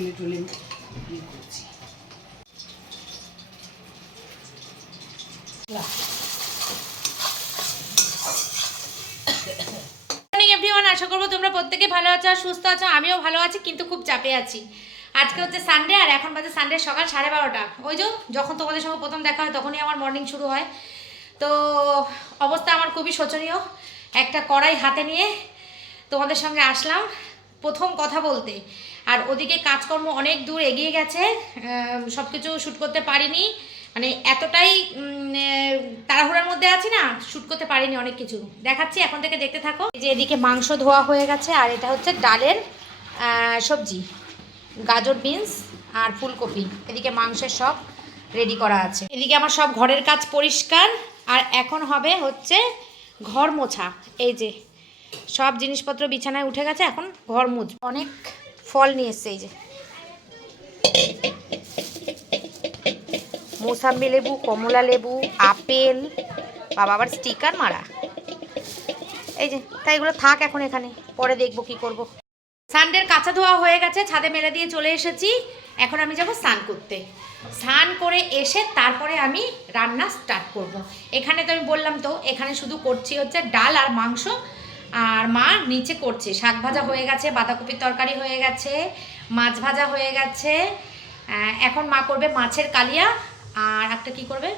টলে টলে করছি। আশা করবো তোমরা প্রত্যেকে ভালো আছো আর সুস্থ আছো। আমিও ভালো আছি, কিন্তু খুব চাপে আছি। আজকে হচ্ছে সানডে, আর এখন বাজে সানডে সকাল 12:30। ওই যে যখন তোমাদের সঙ্গে প্রথম দেখা হয় তখনই আমার মর্নিং শুরু হয়। তো অবস্থা আমার খুবই শোচনীয়। একটা কড়াই হাতে নিয়ে তোমাদের সঙ্গে আসলাম প্রথম কথা বলতে। আর ওদিকে কাজকর্ম অনেক দূর এগিয়ে গেছে, সব কিছু শ্যুট করতে পারিনি, মানে এতটাই তাড়াহুড়ার মধ্যে আছি না, শ্যুট করতে পারিনি অনেক কিছু। দেখাচ্ছি, এখন থেকে দেখতে থাকো। যে এদিকে মাংস ধোয়া হয়ে গেছে, আর এটা হচ্ছে ডালের সবজি, গাজর, বিনস আর ফুলকপি। এদিকে মাংসের সব রেডি করা আছে। এদিকে আমার সব ঘরের কাজ পরিষ্কার, আর এখন হবে হচ্ছে ঘর মোছা। এই যে সব জিনিসপত্র বিছানায় উঠে গেছে, এখন ঘর মুছ। অনেক ফল নিয়ে এসছে, এই যে মৌসাম্বি লেবু, কমলা লেবু, আপেল, বাবা আবার স্টিকার মারা। এই যে তাই এগুলো থাক এখন এখানে, পরে দেখবো কি করব। সানডের কাঁচা ধোয়া হয়ে গেছে, ছাদে মেলে দিয়ে চলে এসেছি। এখন আমি যাব স্নান করতে। স্নান করে এসে তারপরে আমি রান্না স্টার্ট করব। এখানে তো আমি বললাম, তো এখানে শুধু করছি হচ্ছে ডাল আর মাংস, আর মা নিচে করছে। শাক ভাজা হয়ে গেছে, বাঁধাকপির তরকারি হয়ে গেছে, মাছ ভাজা হয়ে গেছে। এখন মা করবে মাছের কালিয়া, আর একটা কি করবে,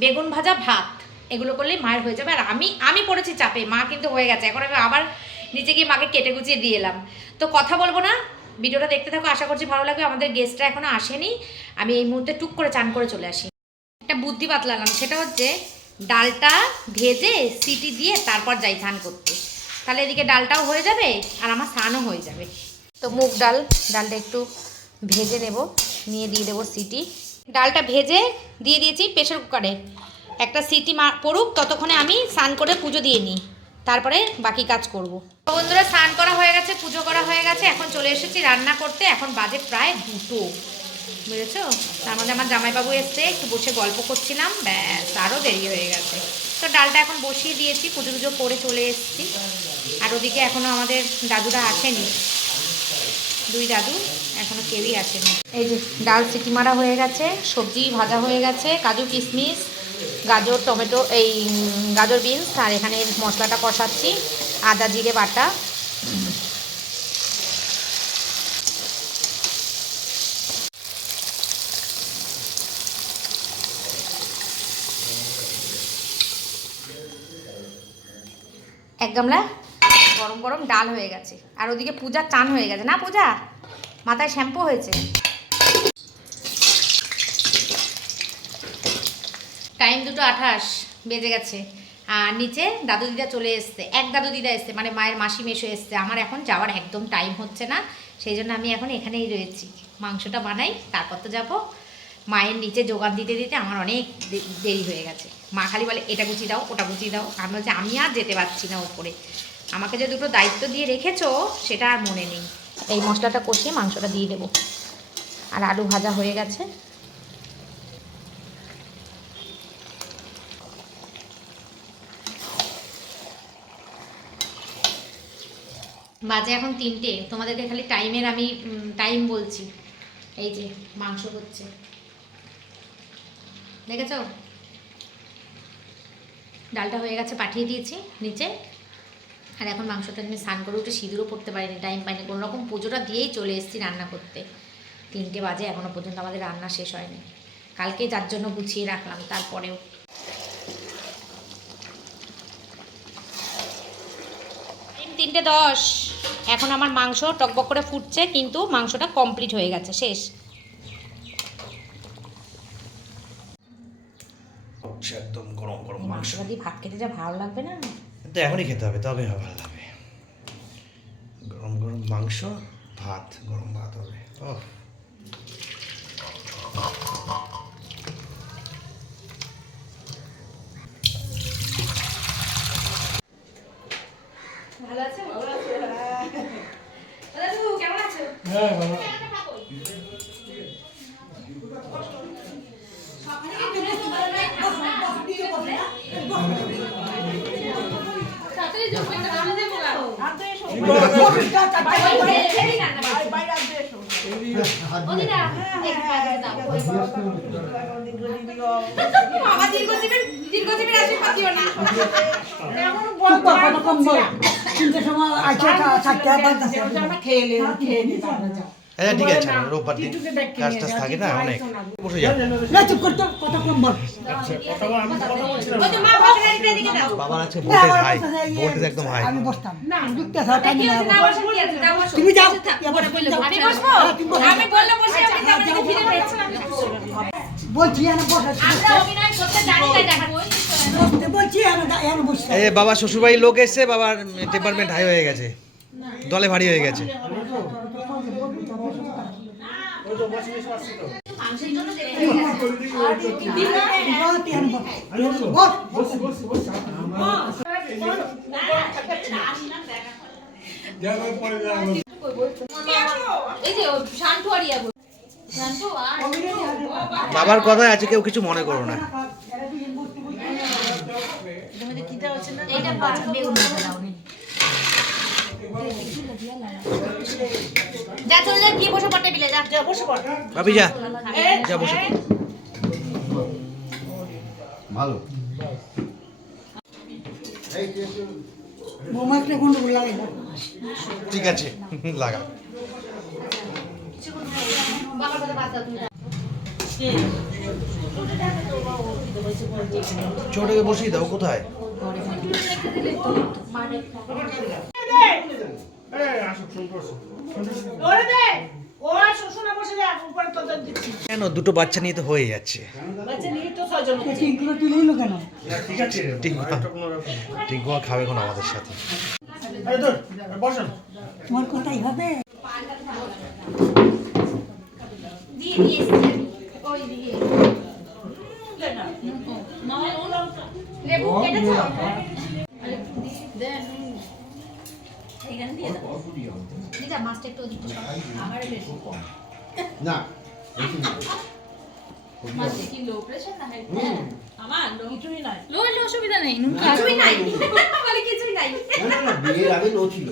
বেগুন ভাজা, ভাত। এগুলো করলেই মায়ের হয়ে যাবে। আর আমি পড়েছি চাপে, মা কিন্তু হয়ে গেছে। এখন আমি আবার নিচে গিয়ে মাকে কেটে কুচিয়ে দিয়ে এলাম। তো কথা বলবো না, ভিডিওটা দেখতে থাকো, আশা করছি ভালো লাগবে। আমাদের গেস্টরা এখনো আসেনি, আমি এই মুহূর্তে টুক করে চান করে চলে আসি। একটা বুদ্ধি বাতলালাম, সেটা হচ্ছে ডালটা ভেজে সিটি দিয়ে তারপর যাই স্নান করতে, তাহলে এদিকে ডালটাও হয়ে যাবে আর আমার স্নানও হয়ে যাবে। তো মুগ ডালটা একটু ভেজে নেব, নিয়ে দিয়ে দেবো সিটি। ডালটা ভেজে দিয়ে দিয়েছি প্রেসার কুকারে, একটা সিটি পড়ুক, ততক্ষণে আমি স্নান করে পুজো দিয়ে নিই, তারপরে বাকি কাজ করব। বন্ধুরা, স্নান করা হয়ে গেছে, পুজো করা হয়ে গেছে, এখন চলে এসেছি রান্না করতে। এখন বাজে প্রায় 2টো, বুঝেছো? তার মধ্যে আমার জামাইবাবু এসছে, একটু বসে গল্প করছিলাম, ব্যাস আরও দেরি হয়ে গেছে। তো ডালটা এখন বসিয়ে দিয়েছি, পুজো টুজো করে চলে এসেছি। আর ওদিকে এখনও আমাদের দাদুরা আসেনি, 2 দাদু এখনও কেউই আসেনি। এই যে ডাল সিটি মারা হয়ে গেছে, সবজি ভাজা হয়ে গেছে, কাজু কিশমিশ, গাজর, টমেটো, এই গাজর, বিনস, আর এখানে মশলাটা কষাচ্ছি, আদা জিরে বাটা। এক গামলা গরম গরম ডাল হয়ে গেছে, আর ওদিকে পূজা চান হয়ে গেছে না, পূজা মাথায় শ্যাম্পু হয়েছে। টাইম 2:28 বেজে গেছে, আর নিচে দাদু দিদা চলে এসছে। এক দাদু দিদা এসছে, মানে মায়ের মাসি মেশো এসছে। আমার এখন যাওয়ার একদম টাইম হচ্ছে না, সেই জন্য আমি এখন এখানেই রয়েছি। মাংসটা বানাই, তারপর তো যাবো। মায়ের নিচে জোগান দিতে দিতে আমার অনেক দেরি হয়ে গেছে। মা খালি বলে এটা গুছিয়ে দাও, ওটা গুছিয়ে দাও। আমি বলছি আমি আর যেতে পারছি না উপরে, আমাকে যে দুটো দায়িত্ব দিয়ে রেখেছো সেটা আর মনে নেই। এই মশলাটা কষিয়ে মাংসটা দিয়ে দেবো, আর আলু ভাজা হয়ে গেছে। বাজে এখন 3টে, তোমাদেরকে খালি টাইমের আমি টাইম বলছি। এই যে মাংস হচ্ছে, দেখেছো? ডালটা হয়ে গেছে, পাঠিয়ে দিয়েছি নিচে। আর এখন মাংসটা আমি স্নান করে উঠে সিঁদুরও পড়তে পারিনি, টাইম পাইনি, কোনো রকম পুজোটা দিয়েই চলে এসেছি রান্না করতে। 3টে বাজে, এখনও পর্যন্ত আমাদের রান্না শেষ হয়নি। কালকে যার জন্য গুছিয়ে রাখলাম, তারপরেও। টাইম 3:10, এখন আমার মাংস টকবক করে ফুটছে, কিন্তু মাংসটা কমপ্লিট হয়ে গেছে, শেষ। একদম গরম গরম মাংসটা দিয়ে ভাত খেতে যা ভালো লাগবে না, তো এখনই খেতে হবে, তবে ভালো লাগবে। গরম গরম মাংস, ভাত, গরম ভাত হবে। ভালো আছে? ভালো আছে। দাদু কেমন আছো? হ্যাঁ ভালো। দিদা বাবা দীর্ঘজীবীর আশীর্বাদ দিও না। আচ্ছা ঠিক আছে রোববার দিন কাজ টাজ থাকে না অনেক বসে যাও বাবার আছে ভোল্টেজ একদম হাই তুমি যাও বলছি এই বাবা শ্বশুরবাড়ির লোক এসছে বাবার টেম্পারমেন্ট হাই হয়ে গেছে দলে ভারী হয়ে গেছে বাবার কথায় আছে কেউ কিছু মনে করো না যা চলে যা গিয়ে বসে পড় টেবিলে যা যা বসে পড় ভাবি যা যা বসে ভালো ঠিক আছে লাগা ছোটকে বসিয়ে দাও কোথায় কেন দুটো বাচ্চা নিয়ে তো হয়ে যাচ্ছে টিঙ্কু খাবে এখন আমাদের সাথে তোমার কোথায় হবে না বিয়ের আগে লো ছিল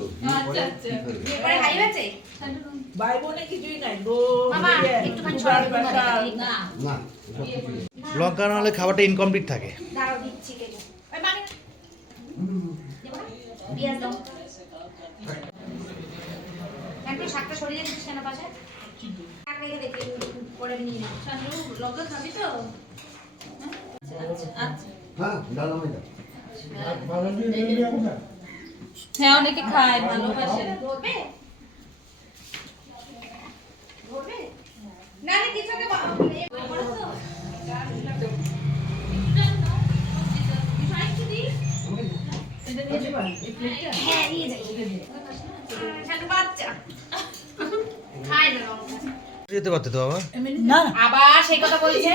লঙ্কা না হলে খাবারটা ইনকমপ্লিট থাকে একটু শাকটা সরিয়ে দিচ্ছিস কেন পাশে শাক রেখে দেখি পরে নিয়ে নে লঙ্কা খাবি তো হ্যাঁ ডালো মেদা হ্যাঁ অনেকে খায় ভালোবাসে ধরবে ধরবে না না কিছু না করো তো হ্যাঁ নিয়ে যাই শাক বাচ্চা খায় না লঙ্কা যেতে পারতে তো বাবা না আবার সেই কথা বলছে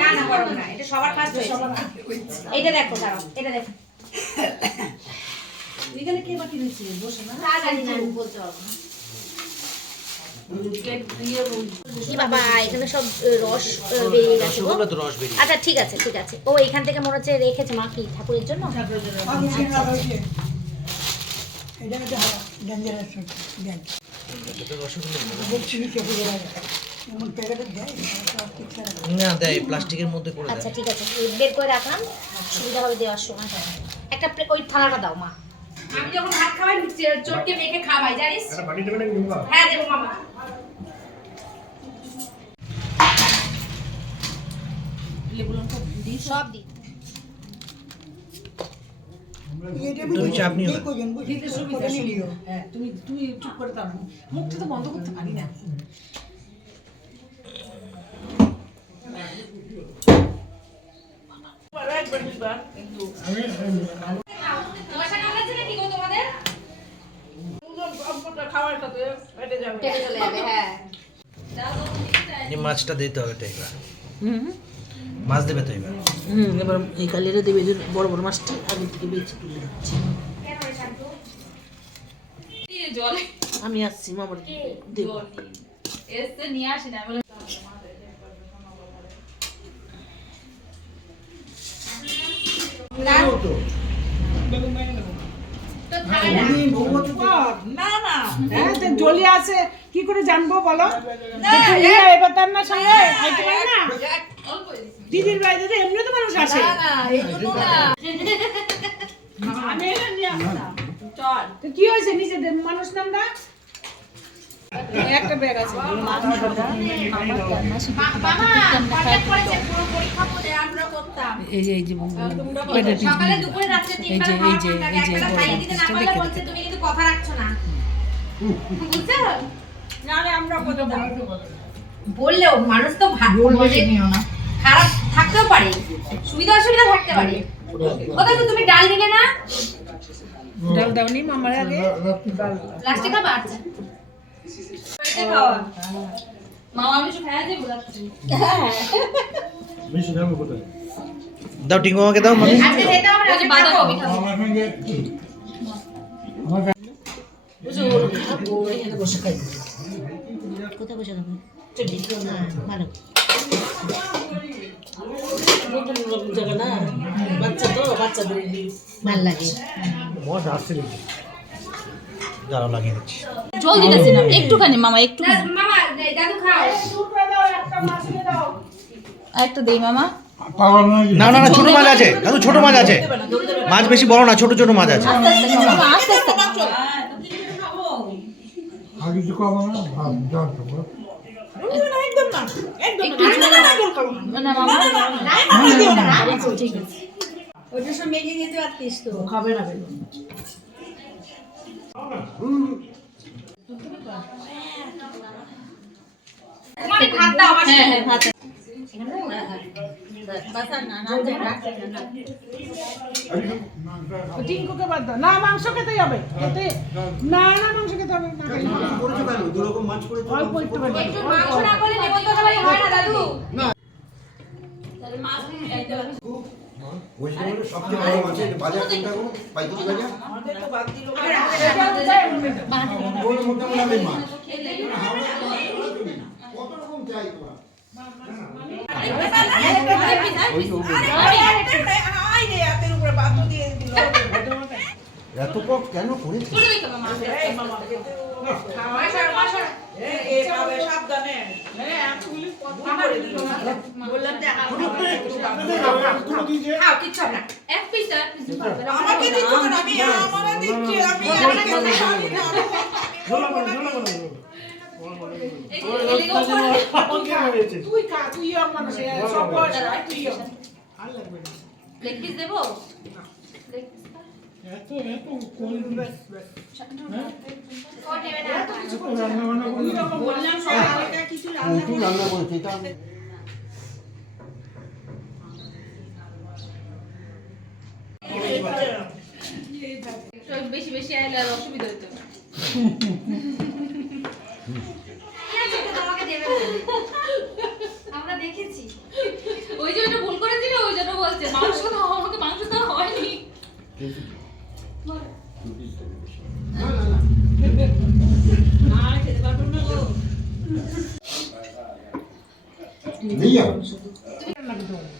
না না গরম না এটা সবার ফার্স্ট হয়েছে এটা দেখো দাঁড়াও এটা দেখো এখানে কে বাকি রয়েছে বসে না তা জানি না আমি বলতে পারবো না কি বাবা এখানে সব রস বেরিয়ে গেছে গো। রসগোল্লা তো রস বেরিয়ে আচ্ছা ঠিক আছে ঠিক আছে ও এখান থেকে মনে হচ্ছে রেখেছে মা কি ঠাকুরের জন্য এটা একটা ডেঞ্জারাস ব্যাগ বলছি এমন প্যাকেটে দেয় না দেয় প্লাস্টিকের মধ্যে করে আচ্ছা দেয় ঠিক আছে বের করে রাখলাম সুবিধা হবে দেওয়ার সময় একটা ওই থালাটা দাও মা আমি যখন ভাত খাওয়াই চটকে মেখে খাওয়াই জানিস হ্যাঁ দেবো মামা সব দিই তুমি চাপ নিও না হ্যাঁ তুমি তুমি চুপ করে দাও মুখটা তো বন্ধ করতে পারি না মাছটা দিতে হবে তো এবার মাছ দেবে তো এবার এবার এই কালিটা দেবে বড় বড় মাছটি আগে থেকে বেছে তুলে দিচ্ছি জলে আমি আসছি মামার দেবো এসে নিয়ে আসি না বলে তো না না হ্যাঁ তো জলি আছে কি করে জানবো বলো এবার তার না সঙ্গে আইতে পারে না দিদির বাড়িতে এমনি তো মানুষ আসে আমি চল তো কি হয়েছে নিজেদের মানুষ নামটা একটা ব্যাগ আছে এই যে সকালে দুপুরে রাত্রে তিনবার খাইয়ে দিতে না পারলে বলছে তুমি কিন্তু কথা রাখছো না বুঝছো না আমরা কত বললেও মানুষ তো খারাপ থাকতেও পারে সুবিধা অসুবিধা থাকতে পারে কোথায় তো তুমি ডাল দিলে না ডাল দাওনি মামার আগে লাস্টে খাবা আচ্ছা মামা আমি শুধু খাইয়ে দেবো রাত্রে দাও টিঙ্গু আমাকে দাও মানে আজকে খেতে হবে না বাঁধাকপি খাবো কোথায় বসে থাকবো ভালো জায়গা না বাচ্চা তো বাচ্চাদের ভালো লাগে দাঁড়াও লাগিয়ে দিচ্ছি জল দিতেছি না একটুখানি মামা একটুখানি মামা দাদু খাও আর একটু দেই মামা না না না ছোট মাছ আছে দাদু ছোট মাছ আছে মাছ বেশি বড় না ছোট ছোট মাছ আছে আস্তে আস্তে মামা আস্তে আস্তে না মামা ওইটা সব মেঘে যেতে পারতিস তো খাবে না বেগুন তোমার ভাত দাও আমার হ্যাঁ হ্যাঁ ভাত টিঙ্কুকে বাদ দাও না মাংস খেতে হবে খেতে না না মাংস খেতে হবে না খেলে হবে। করেছো কেন দুরকম মাছ করেছো অল্প একটু বাদ দাও। একটু মাংস না করলে নিমন্ত্রণ করা হয় না দাদু ওই সময় সবচেয়ে ভালো মাছ এটা বাজার কোনটা গো পাইকারি বাজার ওর মোটামুটি মাছ কত রকম চাই তোমার এত কম কেন করেছিস খাও কিচ্ছু হবে না এক পিস আর আমাকে দিচ্ছ না আমি আমারে দিচ্ছি আমি তুই খা তুই মানুষ সব বয়স তুই আর লাগবে না লেগ পিস দেবো বললাম সকালটা কিছু তুই রান্না করেছিস এটা বেশি বেশি আইলে আর অসুবিধা হতো না তোমাকে দেবে আমরা দেখেছি ওই যে ওটা ভুল করেছিল ওই জন্য বলছে মাংস দাও আমাকে মাংস দেওয়া হয়নি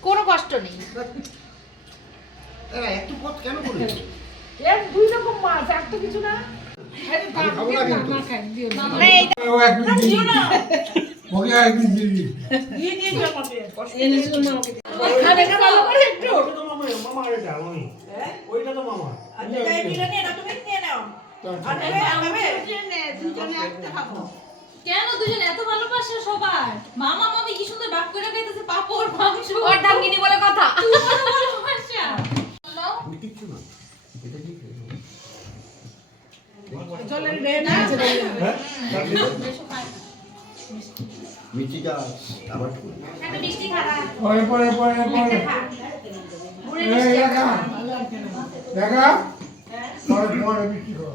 কোনো কষ্ট নেই এত পথ কেন করেছিস এর দুই রকম মাছ আর তো কিছু না আরে খাবো না কিন্তু। না খাই দিও না না এই দিও না দিয়ে দিয়ে দিও আমাকে এনে দিও না আমাকে খাবে না ভালো করে একটু ওইটা তো মামা আচ্ছা তাই বিরিয়ানি এটা তুমি নিয়ে নাও আর নেবে দুজনে দুজনে একটা খাবো কেন দুজন এত ভালোবাসে সবার মামা মামি কি সুন্দর বাপ করে খাইতেছে পাপড় মাংস ওর দাম কিনি বলে কথা ভালোবাসা নাও কিচ্ছু না এটা ঠিক চলেন রে না মিষ্টিটা আবার একটা মিষ্টি খাবা পরে দেখা পরে বিক্রি করো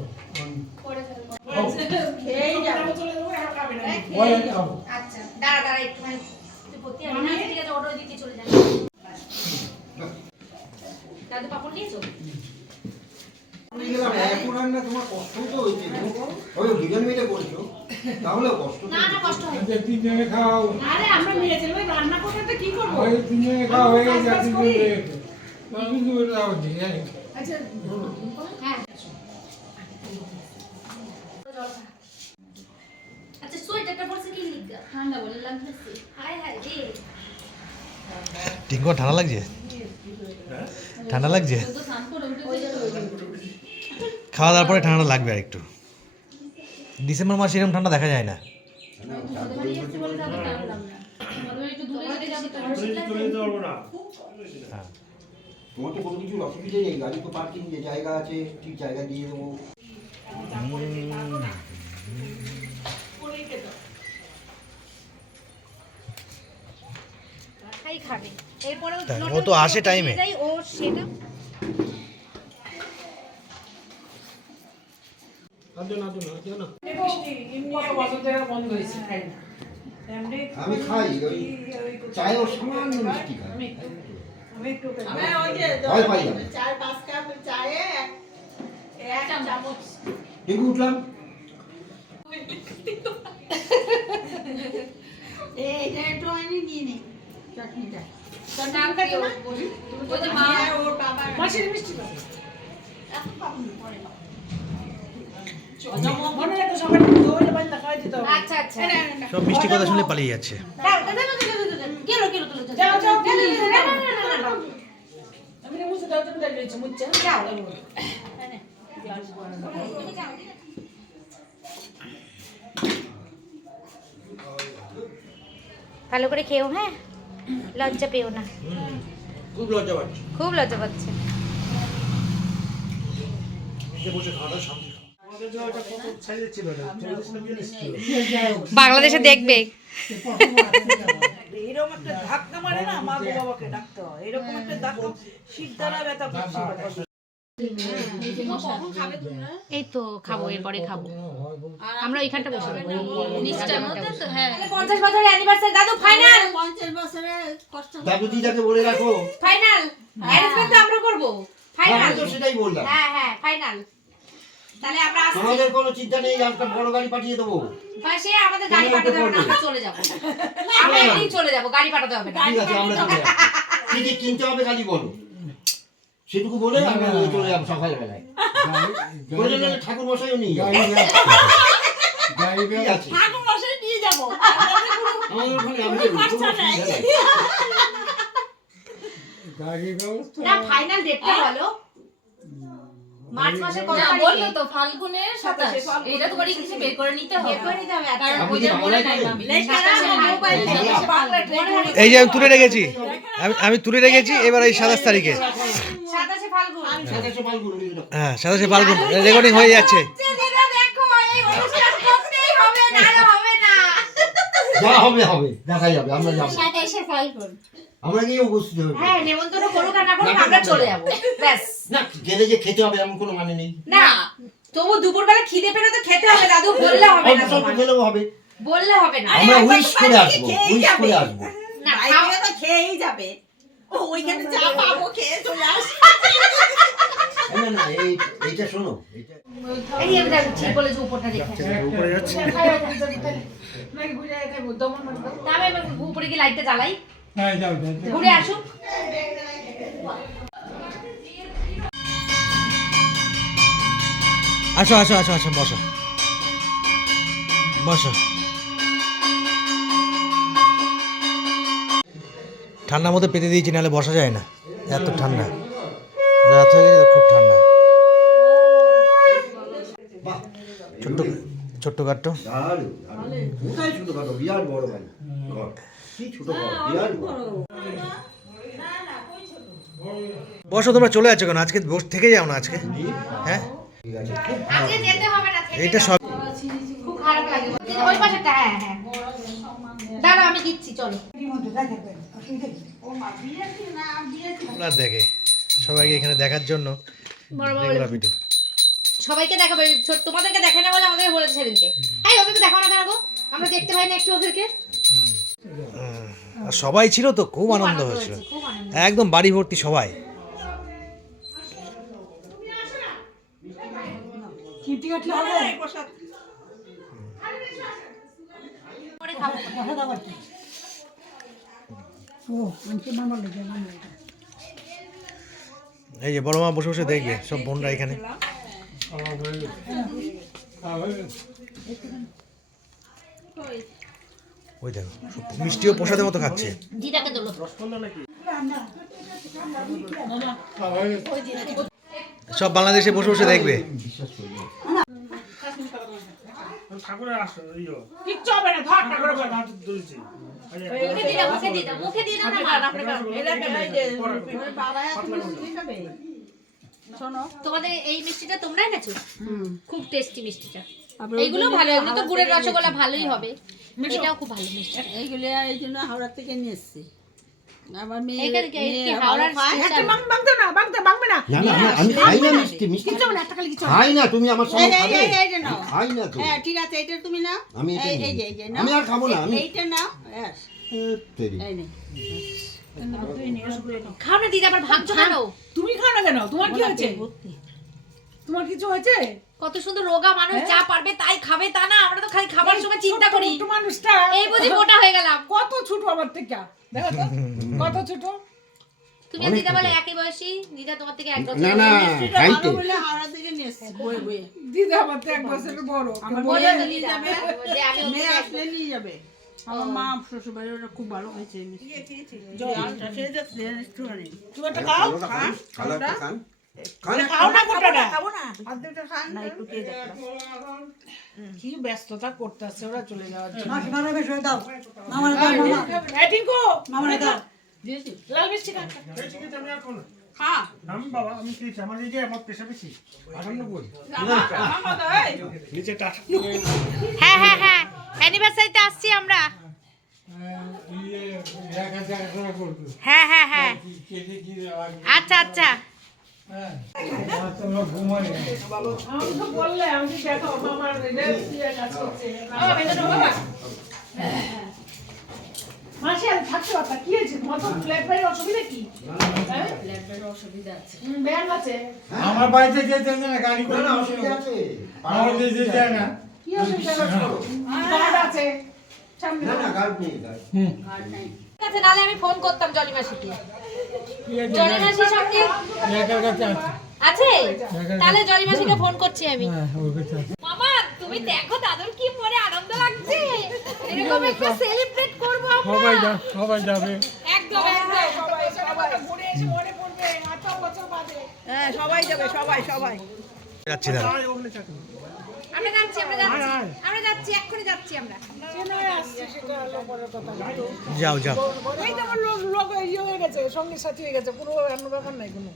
খেয়েই যাবো চলে যাবো আর খাবে না পরে খাবো আচ্ছা দাঁড়া দাঁড়া একটুখানি তুই পতি আমি না ঠিক আছে ওটা ওইদিকে চলে যাবে দাদু পাপড় নিয়েছো এখন রান্না তোমার কষ্ট তো হয়েছে ওই দুজন মিলে করছো তাহলে কষ্ট তো না না কষ্ট হয় আচ্ছা তিনজনে খাও আরে আমরা মিলে চলবে রান্না করতে তো কি করব ওই তিনজনে খাওয়া হয়ে গেছে তিনজনে কিন্তু ওটা দাও দিয়ে আচ্ছা হ্যাঁ আচ্ছা সোয়েটারটা পরছে কি লিগা ঠান্ডা বলে লাগতেছে হায় হায় রে টিঙ্কু ঠান্ডা লাগছে? ঠান্ডা লাগছে? তো স্নান করে উঠে খাওয়া দাওয়ার পরে ঠান্ডা লাগবে আর একটু। ডিসেম্বর মাসে এরকম ঠান্ডা দেখা যায় না। হ্যাঁ। তোমার তো কোনো কিছু অসুবিধা নেই, গাড়ি তো পার্কিং যে জায়গা আছে ঠিক জায়গা দিয়ে দেবো। খাই খাবে এরপরে ও তো আসে টাইমে। ও সেটা বন্ধ হয়েছে খাই না আমি খাই ওই চায়েও সামান্য মিষ্টি খাই, আমি একটু ভয় পাই আমি। দেখে উঠলাম মাছের মিষ্টি মনে রেখো সবাই দৌড়ে বাড়ি দেখাই দিতে হবে। আচ্ছা আচ্ছা সব মিষ্টি কথা শুনে পালিয়ে যাচ্ছে। কেলো কেলো তুলো যাও যাও আমি বুঝতে দাও তুমি দাঁড়িয়েছো মুচ্ছা যাও ভালো করে খেও, হ্যাঁ লজ্জা পেও না। খুব লজ্জা পাচ্ছে। খুব লজ্জা পাচ্ছে। বাংলাদেশে দেখবে এরকম একটা ধাক্কা মারে না, মা গো বাবাকে ডাকতে হয়। এরকম একটা ধাক্কা শিরদাঁড়া ব্যথা করছে। এই তো খাবো, এরপরে খাবো আমরা ওইখানটা বসে নিচটার মধ্যে তো হ্যাঁ 50 বছরের অ্যানিভার্সারি দাদু ফাইনাল। দাদু দিদাকে বলে রাখো। ফাইনাল অ্যারেঞ্জমেন্ট তো আমরা করব। ফাইনাল আমি তো সেটাই বললাম। হ্যাঁ হ্যাঁ ফাইনাল। তাহলে আমরা আসছি। তোমাদের কোনো চিন্তা নেই, একটা বড় গাড়ি পাঠিয়ে দেবো। পাশে আমাদের গাড়ি পাঠাতে হবে না, আমরা চলে যাব। আমরা এমনি চলে যাব, গাড়ি পাঠাতে হবে না। ঠিক আছে, আমরা চলে যাবো। কি কি কিনতে হবে খালি বলো, সেটুকু বলে আমরা চলে যাবো সকালবেলায়। প্রয়োজনে ঠাকুর মশাইও নিয়ে যাবো। ঠিক আছে, ঠাকুর মশাই নিয়ে যাব। আমাদের ওখানে আমাদের কোনো অসুবিধা নেই। না ফাইনাল ডেটটা বলো। মার্চ মাসের কত না তারিখে? বললো তো ফাল্গুনের 27 এটা তো বাড়ি কিছু বের করে নিতে হবে বের করে নিতে হবে। কারণ আপনি ওই যে কি বলে বাংলায় নাই বলবেন? আমি মোবাইল এই যে আমি তুলে রেখেছি, আমি তুলে রেখেছি এবার এই 27 তারিখে। 27 ফাল্গুন। 27শে ফাল্গুন নিয়ে যাবো। হ্যাঁ 27শে ফাল্গুন রেকর্ডিং হয়ে যাচ্ছে। দিদা দেখো এই অনুষ্ঠান করতেই হবে, না হবে না। যা হবে হবে, দেখা যাবে, আমরা যাবো। 27 ফাল্গুন আমরা গিয়ে উপস্থিত হবো। হ্যাঁ নেমন্তন্ন করুক আর না করুক আমরা চলে যাব ব্যাস। না গেলে যে খেতে হবে এমন কোনো মানে নেই। না তবু দুপুরবেলা খিদে পেলে তো খেতে হবে দাদু, বললে হবে অল্প না স্বল্প তোমার। খেলেও হবে, বললে হবে না। আমরা উইশ করে আসবো, উইশ করে আসবো। না খাও- তো খেয়েই যাবে। ওইখানে যা পাবো খেয়ে চলে আসবে। না না এইটা শোনো, এইটা এই যে দাদু ঠিক বলেছো, উপরটা দেখে উপরে যাচ্ছে। নাকি ঘুরে খাইবো দমন মানে না আমি এবার উপরে গিয়ে লাইটটা জ্বালাই, হ্যাঁ যাও যাও ঘুরে আসুক। আসো আসো আসো আসো বসো বসো। ঠান্ডার মধ্যে পেতে দিয়েছি, নাহলে বসা যায় না, এত ঠান্ডা। রাত হয়ে গেছে তো, খুব ঠান্ডা। বাহ, ছোট্ট ছোট্ট কাট্টো। দারুণ দারুণ। কোথায় ছোট খাটো, বিরাট বড় বাড়ি ঘর, কি ছোট ঘর, বিরাট বড়। বসো, তোমরা চলে যাচ্ছ কেন? আজকে বসে থেকে যাও না আজকে। হ্যাঁ ঠিক আছে, খুব আজকে যেতে হবে না, থেকে এইটা যাও। সব খুব খারাপ লাগে ওই পাশেটা। হ্যাঁ হ্যাঁ দাদা আমি দিচ্ছি চলো। আর দেখে সবাইকে এখানে দেখার জন্য বড় বড় রেগুলার ভিডিও। সবাইকে দেখাবে, তোমাদেরকে দেখায় না বলে আমাদের বলেছে সেদিনকে। হ্যাঁ ওদেরকে দেখাও না কেন গো? আমরা দেখতে পাই না একটু ওদেরকে? আর সবাই ছিল তো, খুব আনন্দ হয়েছিল, খুব আনন্দ। একদম বাড়ি ভর্তি সবাই। কিটি কাটলে হবে পরে খাবো। এই যে বড় মা বসে বসে দেখবে, সব বোনরা এখানে। ওই দেখো মিষ্টিও প্রসাদের মতো খাচ্ছে। দিদাকে তোলো। সব বাংলাদেশে বসে বসে দেখবে। কিচ্ছু হবে না, ধর ঠাকুরের ঘরে। মুখে দিয়ে দাও না মা। তোমাদের এই মিষ্টিটা তোমরা এনেছো? খুব টেস্টি মিষ্টিটা। এইগুলো ভালো, এগুলো তো গুড়ের রসগোল্লা ভালোই হবে। এটাও খুব ভালো মিষ্টি। এইগুলো এই জন্য হাওড়া থেকে নিয়ে এসছি। আমার মেয়ে এখানে কি হাওড়ার একটা বাংবে না, বাংবে না। না না আমি খাই না মিষ্টি মিষ্টি কিচ্ছু হবে না, একটা খালি কিচ্ছু হবে খাই না, তুমি আমার সঙ্গে খাবে। এই যে নাও। খাই না তো। হ্যাঁ ঠিক আছে, এটা তুমি নাও। আমি এটা এই নিই। যে এই যে নাও। আমি আর খাবো না, আমি এইটা নাও। ব্যাস, তেরি। এই নে। খাও না দিদা, আবার ভাবছো কেন? তুমি খাও না কেন? তোমার কি হয়েছে? তোমার কিছু হয়েছে? কত সুন্দর রোগা মানুষ, যা পারবে তাই খাবে তা না। আমরা তো খালি খাবার সময় চিন্তা করি। ছোট মানুষটা এই বুঝি মোটা হয়ে গেলাম। কত ছোট আমার থেকে, দেখো তো কত ছোট। তুমি আর দিদা বলে একই বয়সী। দিদা তোমার থেকে 1 বছর না না খাইতে বলে হাওড়া থেকে নিয়ে এসছি বয়ে বয়ে। দিদা আমার থেকে 1 বছরের বড়। আমার বলে মেয়ে তো নিয়ে দিদা, যাবে। যে আমি ওর মেয়ে থেকে আসলে নিয়ে যাবে। আমার মা শ্বশুর বাড়ি ওটা খুব ভালো হয়েছে মিষ্টি। জলটা খেয়ে যাচ্ছে একটুখানি। তুমি একটা খাও। খান খাও না গোটাটা। খাবো না। আর দুটো খান না, একটু খেয়ে দেখো। কি ব্যস্ততা করতেছে ওরা চলে যাওয়ার জন্য। এই টিঙ্কু, দিয়েছি। লাল মিষ্টি খা। খা। আমি বাবা আমি খেয়েছি, আমার এই যে আমার পেশা বেশি 98। মামা দাও, এই। নিচে টাটা। হ্যাঁ হ্যাঁ হ্যাঁ, অ্যানিভার্সারিতে আসছি আমরা। হ্যাঁ হ্যাঁ হ্যাঁ, আচ্ছা আচ্ছা। আমি তো বললে, আমি তো দেখো মামার রেস দিয়ে কাজ করছে। বাবা। মাসি আর থাকতে পারতা, কি হয়েছে? তোমার তো ফ্ল্যাট বাড়ির অসুবিধা কি? ফ্ল্যাট বাড়ির অসুবিধা আছে। ব্যায়াম আছে। আমার বাড়িতে যেতে না গাড়ি করে না, অসুবিধা আছে। আমার যেতে যায় না। কি অসুবিধা আছে? গার্ড আছে। সামনে। না না গার্ড নেই, গার্ড। ঠিক আছে, নালে আমি ফোন করতাম জলি মাসিকে। জলি মাসির সঙ্গে একার কাছে আছে। আছে? তাহলে জলি মাসিকে ফোন করছি আমি। হ্যাঁ ওর কাছে আছে। মামা তুমি দেখো দাদুর কি মনে আনন্দ লাগছে। এরকম একটা সেলিব্রেট করব আমরা। সবাই যাবে। একদম একদম। সবাই ঘুরে এসে মনে পড়বে 8 বছর বাদে। হ্যাঁ সবাই যাবে, সবাই সবাই। যাচ্ছি দাদা। আমরা যাচ্ছি আমরা যাচ্ছি এক্ষুনি যাচ্ছি আমরা। চেনে আসছে, সেটা হলো বড় কথা। যাও যাও। ওই তো আমার লোক ইয়ে হয়ে গেছে, সঙ্গে সাথী হয়ে গেছে, কোনো অন্য ব্যাপার নাই কোনো।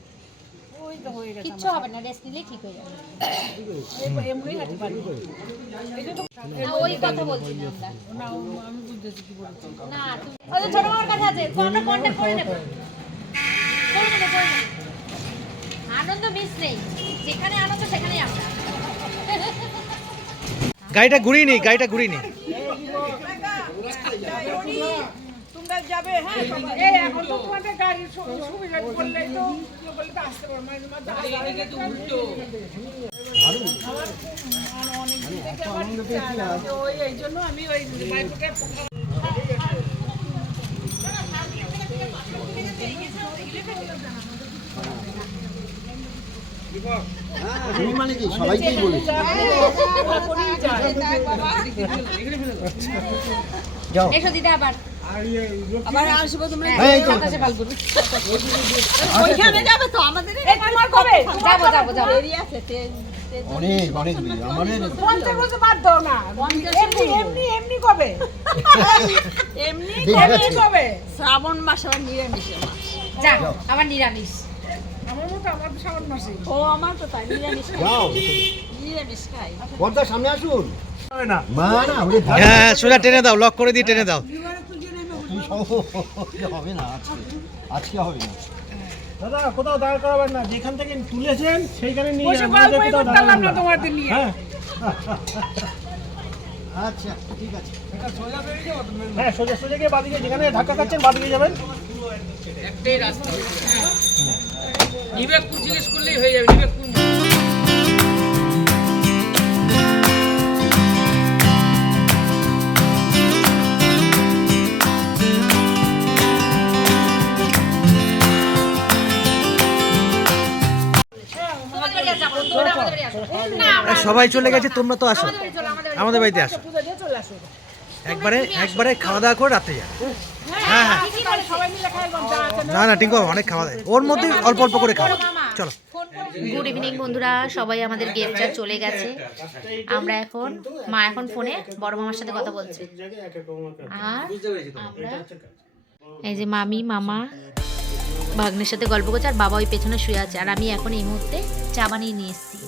ওই তো হয়ে গেছে। কিচ্ছু হবে না, রেস্ট নিলেই ঠিক হয়ে যাবে। এমনি হাঁটি পারি। এই যে তো না, ওই কথা বলছি না আমরা। না, আমি বুঝতেছি কি বলছি। না তুমি ওই যে ছোট মামার কাছে আছে, তো আমরা কন্টাক্ট করে নেব। করে নেব। আনন্দ মিস নেই, যেখানে আনন্দ সেখানেই আমরা। গাড়িটা ঘুরিয়ে নি, গাড়িটা ঘুরিয়ে নি। তোমরা যাবে? হ্যাঁ সবাই। এই এখন তো তোমাদের গাড়ির সুবিধা করলেই তো ইয়ে করলে তো আসতে পারো। মাঝে মাঝে আসতে তো উল্টো। আমার অনেক দিন থেকে আমার ইচ্ছা আছে, ওই এই জন্য আমি ওই বাইকটা তুমি মানে কি সবাইকেই বলেছি। যাও। এসো দিদা আবার। আবার আসবো তোমরা। হ্যাঁ, এই তো। ওইখানে যাবে তো আমাদের তোমার কবে? যাবো। দেরি আছে। অনেক অনেক দিন আমাদের 50 বছর বাদ দাও না। এমনি কবে? এমনি ঠিক আছে। কবে? শ্রাবণ মাস আবার নিরামিষের মাস। যা আবার নিরামিষ। আমার মতো আমার শ্রাবণ মাসে। ও আমার তো তাই নিরামিষ খাই। যাও নিরামিষ খাই। পর্দার সামনে আসুন না মা না ওরে ভাই হ্যাঁ সোজা টেনে দাও, লক করে দিয়ে টেনে দাও। তুই হবে না আজকে হবে না। দাদা কোথাও দাঁড় করাবেন না, যেখান থেকে তুলেছেন সেইখানে নিয়ে বসে যান, গল্পই কোথাও করতাম দাঁড়াবেন না না। তোমাদের নিয়ে। হ্যাঁ আচ্ছা ঠিক আছে। হ্যাঁ সোজা সোজা গিয়ে বাদিকে, যেখানে ধাক্কা খাচ্ছেন বাদিকে যাবেন। তোমাদের বাড়ি যাবো, তোমরা আমাদের বাড়ি আসো। সবাই চলে গেছে, তোমরা তো আসো, আমাদের বাড়িতে আসো, পুজো দিয়ে চলে আসো। একবারে খাওয়া দাওয়া করে রাতে যাবে। হ্যাঁ হ্যাঁ, সবাই মিলে খাই না টিঙ্কু বাবা অনেক খাওয়া দাওয়া, ওর মধ্যে অল্প অল্প করে খাওয়া। চলো। গুড ইভিনিং বন্ধুরা, সবাই আমাদের গেস্টরা চলে গেছে। আমরা এখন মা এখন ফোনে বড় মামার সাথে কথা বলছে, আর আমরা এই যে মামি মামা ভাগ্নের সাথে গল্প করছে, আর বাবা ওই পেছনে শুয়ে আছে, আর আমি এখন এই মুহূর্তে চা বানিয়ে নিয়ে এসেছি।